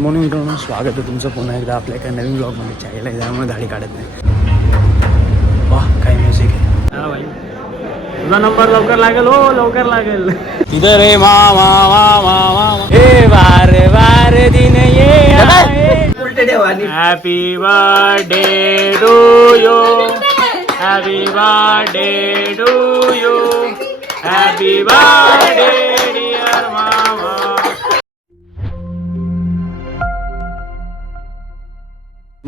म्हणून मित्रांनो स्वागत आहे तुमचं पुन्हा एकदा आपल्या एका नवीन ब्लॉगमध्ये चायला त्यामुळे दाढी काढत नाही. वाह काय म्युझिक आहे. हा भाई. तुझा नंबर लवकर लागेल हो लवकर लागेल. इधर रे मा मा मा मा मा हे वार वार दिन ये happy birthday to you happy birthday to you happy birthday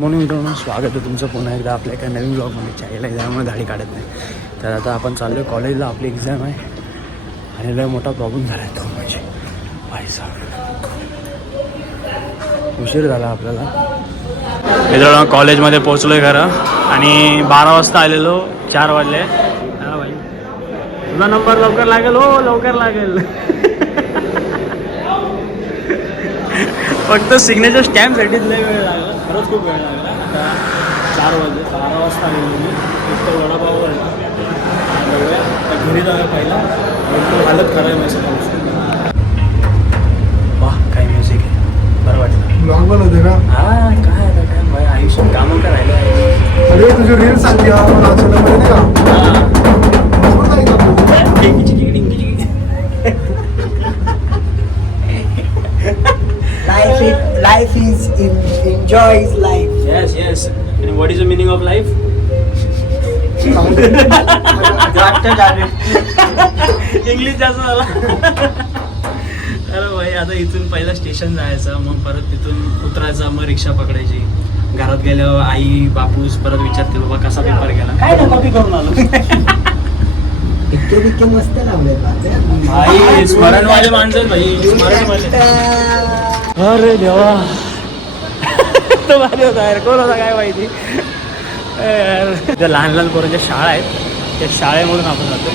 म्हणून मित्रांनो स्वागत आहे तुमचं पुन्हा एकदा आपल्या एका नवीन ब्लॉगमध्ये चायला त्यामुळे दाढी काढत नाही. तर आता आपण चाललो आहे कॉलेजला आपली एक्झाम आहे. आणि लय मोठा प्रॉब्लेम झाला आहे तो म्हणजे. भाई उशीर झाला आपल्याला. मित्रांनो कॉलेजमध्ये पोचलो आहे घरं आणि बारा वाजता आलेलो चार वाजले. हा भाई. तुझा नंबर लवकर लागेल हो लवकर लागेल. फक्त सिग्नेचर स्टॅम्पसाठीच लय वेळ लागला. खूप वेळ लागला. आता चार वाजले बारा वाजता आलेलो मी. एक तर वडापाव वळला बघूया, आता घरी जाऊया पहिला. हालत आहे सकाळपासून वाह काय म्युझिक आहे. बरं वाटलं. बनवते का? हा काय आता काय माझ्या आयुष्यात कामं करायला. अरे तुझी रील सांगते. आपण अचानक का? Enjoy is life. Yes, yes. And what is the meaning of life? English जास्त झाला. अरे भाई आता इथून पहिलं स्टेशन जायचं मग परत तिथून उतरायचं मग रिक्षा पकडायची. घरात गेल्यावर आई बापूस परत विचारतील बाबा कसा पेपर गेला? काय ना कॉपी करून आलो? इतके मस्त लावले भाई स्मरणवाले माणसं भाई स्मरणवाले. अरे देवा. तो भारी होता यार कोण होता काय माहिती? ज्या लहान लहान पोरांच्या शाळा आहेत त्या शाळेमधून आपण जातो.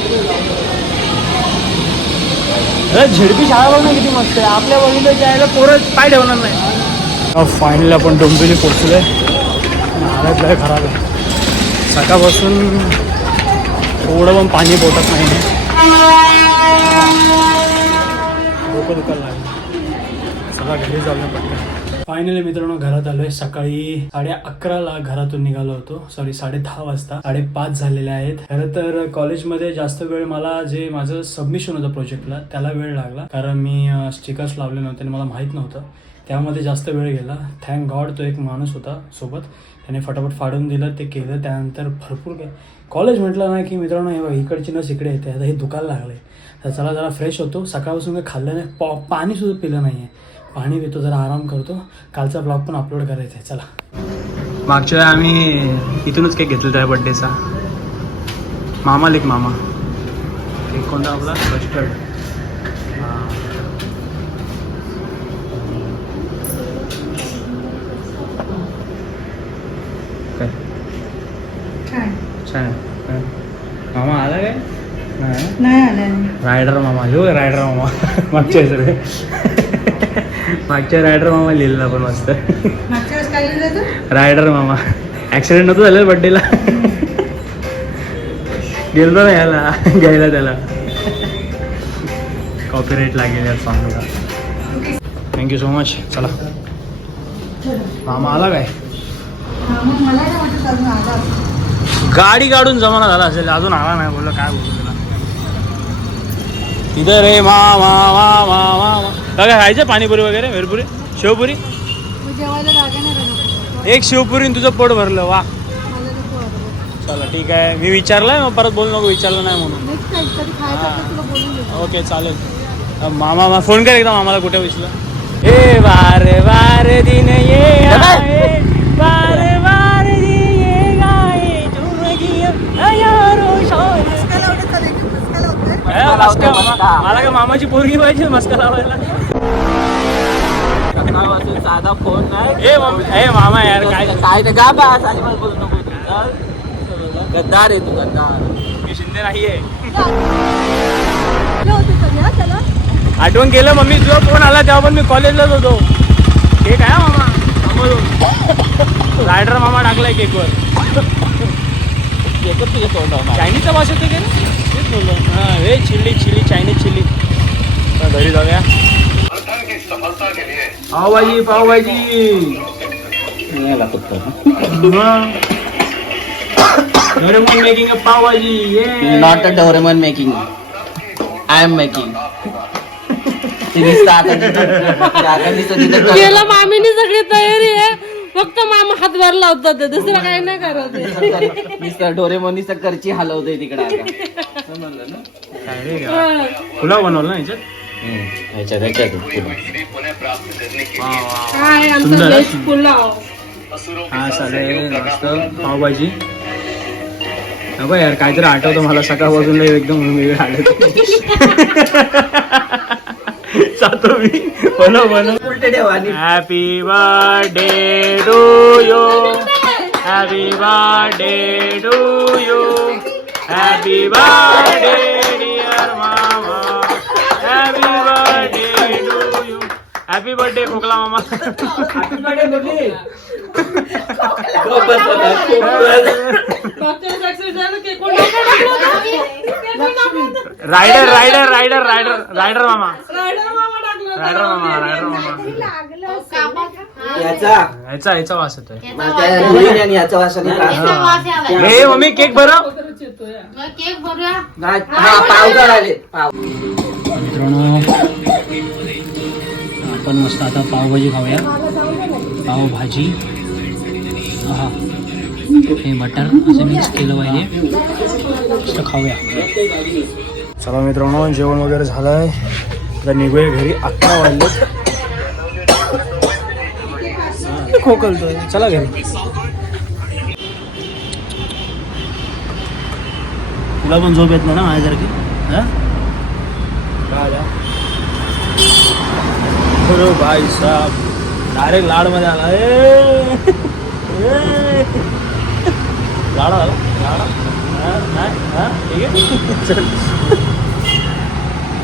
झिडपी शाळा बघ ना किती मस्त आहे. आपल्या बघितलं जायला पोरं पाय ठेवणार नाही. फायनली आपण डोंबिवली पोचलोय हालत लय खराब आहे. सकाळपासून थोडं पण पाणी पोटत नाही डोकं दुखायला लागलं. सगळं घरी चाललं पडलं फायनली मित्रांनो घरात आलोय. सकाळी साडे अकराला घरातून निघालो होतो. सॉरी साडे दहा वाजता. साडेपाच झालेले आहेत. खरं तर कॉलेजमध्ये जास्त वेळ मला जे माझं सबमिशन होतं प्रोजेक्टला त्याला वेळ लागला. कारण मी स्टिकर्स लावले नव्हते आणि मला माहीत नव्हतं. त्यामध्ये जास्त वेळ गेला. थँक गॉड तो एक माणूस होता सोबत. त्याने फटाफट फाडून दिलं ते केलं. त्यानंतर भरपूर काय कॉलेज म्हटलं ना की मित्रांनो हे बघ इकडची नस इकडे येते. आता हे दुकान लागले तर चला जरा फ्रेश होतो. सकाळपासून काही खाल्लं नाही. पा पाणीसुद्धा पिलं नाही आहे पाणी पितो जरा आराम करतो. कालचा ब्लॉग पण अपलोड करायचा आहे चला. मागच्या वेळी आम्ही इथूनच केक घेतलं त्या बड्डेचा मामा लेक मामा. केक कोणता आपला? कस्टर्ड काय? छान आहे. मामा आला काय? नाही आलं रायडर मामा लिहू रायडर मामा. मागच्या सगळे मागच्या रायडर मामा लिहिलेला पण मस्त. मागच्या वेळेस काय लिहिलं तू रायडर मामा. ऍक्सिडेंट नव्हतं झालं बड्डेला गेलो ना याला घ्यायला त्याला. कॉपीराईट लागेल या सॉंगला थँक्यू सो मच चला. मामा आला काय? मला नाही वाटत अजून आला गाडी काढून जमाना झाला असेल. अजून आला नाही. बोललो काय बोलतो तुला इधर रे मा मा मा मा मा मा काय खायचं पाणीपुरी वगैरे भेरपुरी शेवपुरी. एक शिवपुरी आणि तुझं पोट भरलं वा. चला ठीक आहे. मी विचारलंय मग परत बोल नको विचारलं नाही म्हणून. हा. ओके चालेल. मामा फोन कर एकदा मामाला कुठे विसलं हे वार वार दिन ये मला काय मामाची पोरगी पाहिजे मस्का लावायला? साधा फोन नाही. ए मम्मी ए मामा यार काय? काय ते गा बा साली मला बोलू नको तू. गद्दार आहे तू गद्दार. मी शिंदे नाहीये. हा त्याला? आठवण केलं मम्मी तुझा फोन आला तेव्हा पण मी कॉलेजलाच होतो. केक आहे मामा? रायडर मामा टाकलाय केकवर एकच तुझ्या तोंडावर चायनीजचा भाषा होते का रे? तेच बोललो हां हे चिल्ली चिल्ली चायनीज चिल्ली घरी जाऊया. Pav bhaji pav bhaji. Doraemon making a pav bhaji yeah not a Doraemon making I am making गेला मामीने सगळी तयारी आहे. फक्त मामा हातभार लावतात. दुसरं काही नाही करत. मिस्टर डोरेमोनी करची हलवतोय तिकडे आता. पुलाव बनवला ना याच्यात सुंदर. पुलाव हा चालेल मस्त पावभाजी नको यार काहीतरी आठवतं मला सकाळपासून लय एकदम वेळ आले जातो मी बनव बनव happy birthday to you happy birthday to you happy birthday dear मामा happy birthday to you happy birthday खोकला मामा rider rider rider rider rider मामा रायडर मामा रायडर मामा याचा ह्याचा ह्याचा वास येतोय. त्या आणि याचा वासाने त्रास होतो. हे. मम्मी केक बरं केक भरूया. नाही, हा पाव आले. पाव मित्रांनो आपण मस्त आता पावभाजी खाऊया. पावभाजी. हा हे बटर असं मिक्स केलं पाहिजे. मस्त खाऊया. चला मित्रांनो जेवण वगैरे झालं आहे आता निघूया घरी अकरा वाजले. खोकलतोय. चला घरी. तुला पण झोप येत नाही ना माझ्यासारखी? हा? अरे भाई डायरेक्ट लाडमध्ये आला. ए! लाडा आला? नाही, ठीक आहे?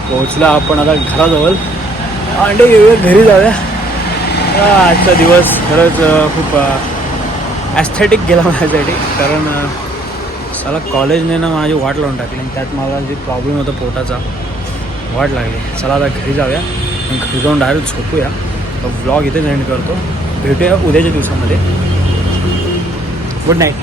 पोहोचला आपण आता घराजवळ. अंडे घेऊया घरी जाऊया. आजचा दिवस खरंच खूप ॲस्थेटिक गेला माझ्यासाठी. कारण चला साला कॉलेजने ना माझी वाट लावून टाकली आणि त्यात मला जे प्रॉब्लेम होता पोटाचा वाट लागली. चला आता घरी जाऊया. आणि घरी जाऊन डायरेक्ट झोपूया. व्लॉग इथेच एंड करतो. भेटूया उद्याच्या दिवसामध्ये. Good night